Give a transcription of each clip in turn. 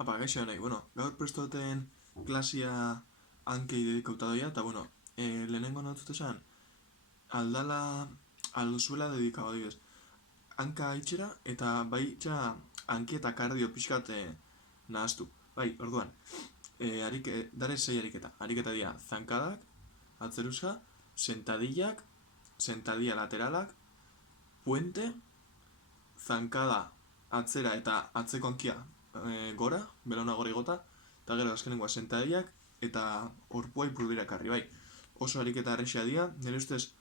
Gaixo nahi, gaur prestoten klasia hankei dedikauta doia, eta lehenengo notzut esan, aldala, alduzuela dedikau adibidez. Hanka itxera, eta bai itxera hanki eta kardio pixkat nahaztu. Bai, orduan, dare 6 ariketa. Ariketa dira, zankadak, atzeruzka, sentadillak, sentadilla lateralak, puente, zankada atzera eta atzeko hankia gora, belauna gora igota, eta gero azkenengoa sentadillak eta orpua ipurdira karri, bai. Oso ariketa arrexea dira, nire ustez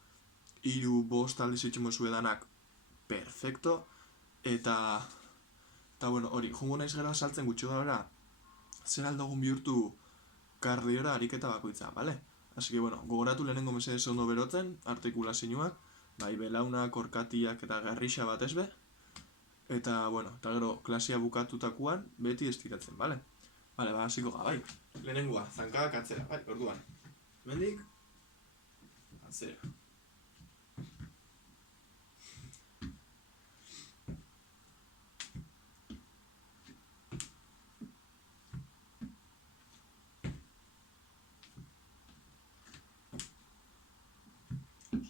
3-5 aldiz itximo zuedanak perfecto, eta hori, jungo naiz gero saltzen gutxi gara, zer aldogun bihurtu kardiora ariketa bakoitza, bale? Así que, gogoratu lehenengo mesedez ondo berotzen, artikulazioak, bai, belaunak, orkatiak eta garrixa bat ezbe, eta gero klasia bukatutakuan beti estiratzen, bale? Bale, hasiko ga, bai. Lehenengoa, zankadak atzera, bai, orduan. Mendik, atzera.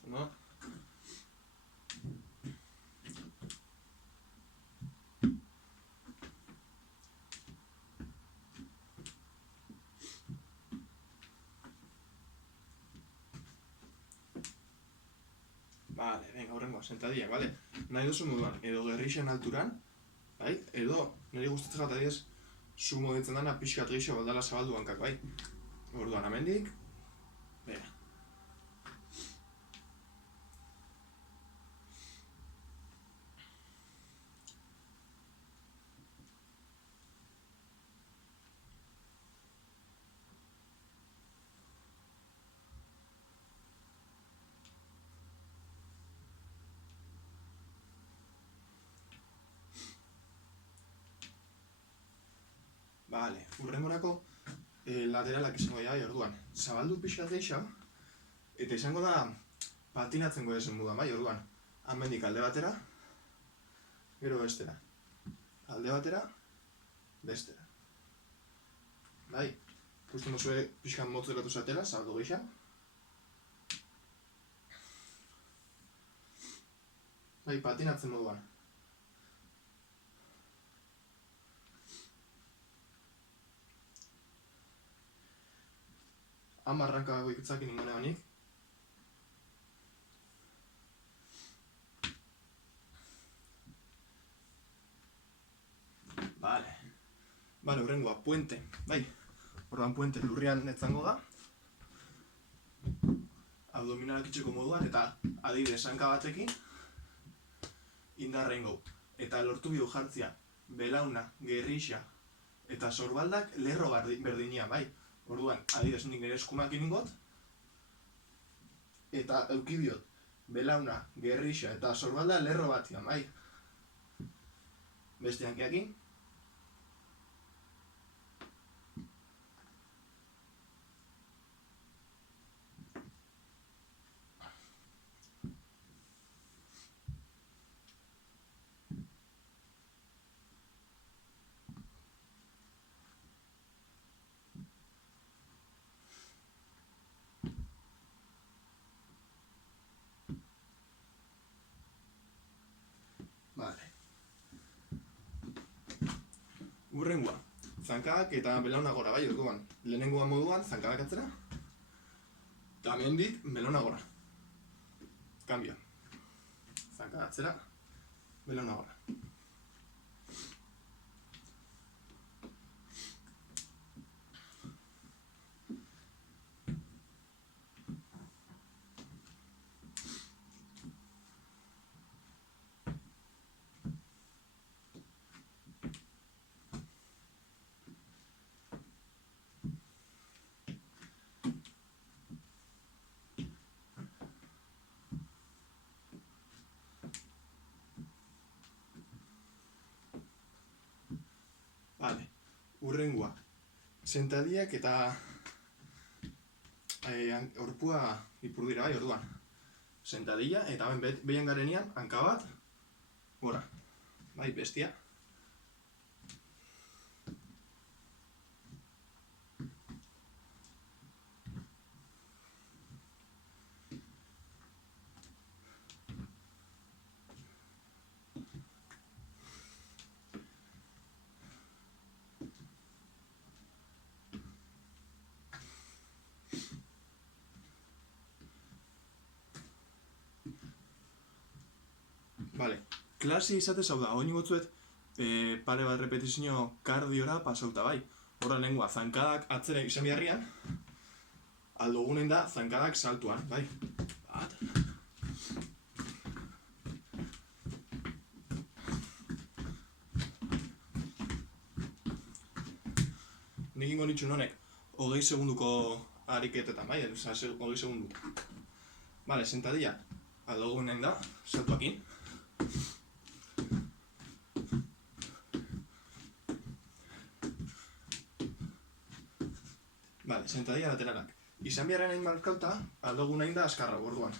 Zona. Vale, venga, horrengoa, sentadilla, vale? Nahi duzu moduan, edo gerrixen alturan, bai? Edo, niri gustatzen jata diez, sumo ditzen dana pixkat geixo baldala zabaldu hankak, bai? Orduan, amendik, bera. Vale, urrengorako lateralak izango dira, orduan. Zabaldu pixkat geixo, eta izango da patinatzen goezen moduan, bai, orduan. Amendik alde batera, gero bestera. Alde batera, bestera. Bai, ikusten duzue pixkan motzelatu zatela, zabaldu geixo. Bai, patinatzen moduan. Amarranka goikitzakin ingone banik. Vale, urrengoa, puente, bai. Orduan puente lurrian netzango da. Abdominalak itxeko moduan, eta adibidez hanka batekin indarra ingo. Eta lortu bihu jartzia, belauna, gerrixa eta sorbaldak lerro berdinia, bai. Orduan, adibidez nik nire eskumakin ingot, eta eukibiot, belauna, gerrixa eta sorbalda lerro batian, bai. Beste hankiakin. Vale. Urrengoa, zankadak eta belauna gora, bai, orduan. Lehenengoa moduan, zankadak atzera, eta amendik belauna gora. Kambio. Zankadak atzera, belauna gora. Vale, urrengoa, sentadillak eta orpua ipurdira, bai, orduan. Sentadilla, eta behin garenean, hanka bat, gora. Bai, bestia. klasia izatez hau da, hori gotzuet, pare bat repetizio kardiora pasauta bai. Horra lengua, zankadak atzera izan beharrian, aldogunen da zankadak saltuan, bai. Bat. Nik ingo nitxun honek, 20 segunduko ariketetan, bai, 20 segundu. Vale, sentadilla, aldogunen da, saltuakin. Vale, sentadilla lateralak. Izan beharren hain markauta, aldogun hain da askarra, orduan.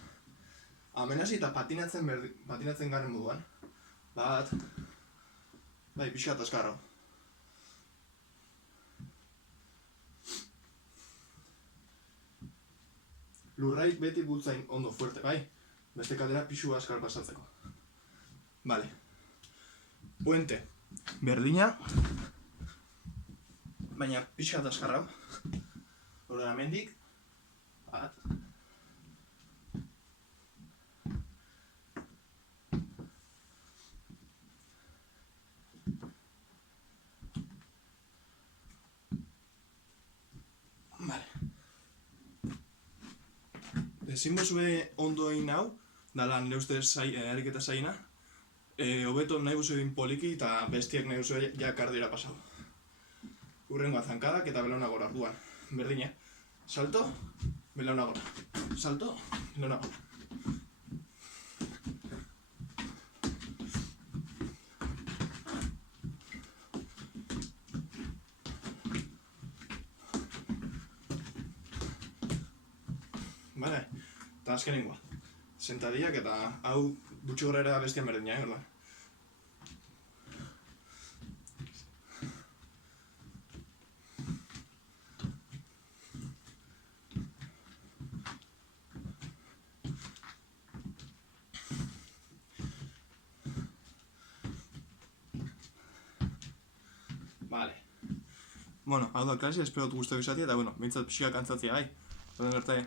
Amenazi eta patinatzen garen moduan. Bat. Bai, pixkat askarra. Lurrait beti bultzain ondo fuerte, bai? Beste kaldera pixu askar pasatzeko. Vale. Puente. Berdina. Baina pixkat askarra. Horrela mendik. Bat. Vale. Ezin bozue ondo egin hau, dala nire ustez ariketa zaina. Hobeto nahi bozue egin poliki eta bestiak nahi bozue ja kardiora pasau. Urrengoa zankadak eta belauna gora orduan. Berdina. Salto, belauna gora. Salto, belauna gora. Vale, eta azkenengoa. Sentadillak eta hau gutxi gorrera bestian berdina, orduan. Vale. Bueno, hau da klasia, espero dut guztiak izatea, eta bueno, behintzat pixika kantzatzea, bai. Zaten gertai.